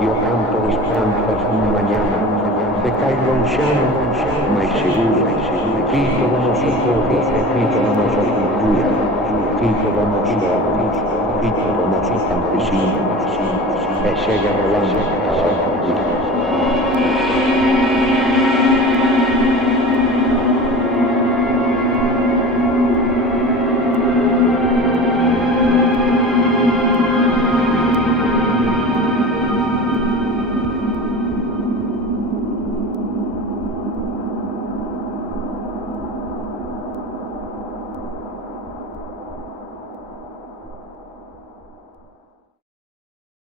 Io canto di speranza un mañana, se cai lontano, mai sicuro, figlio del nostro popolo e figlio della nostra cultura, figlio del nostro arte, figlio del nostro campesino, e se che Rolando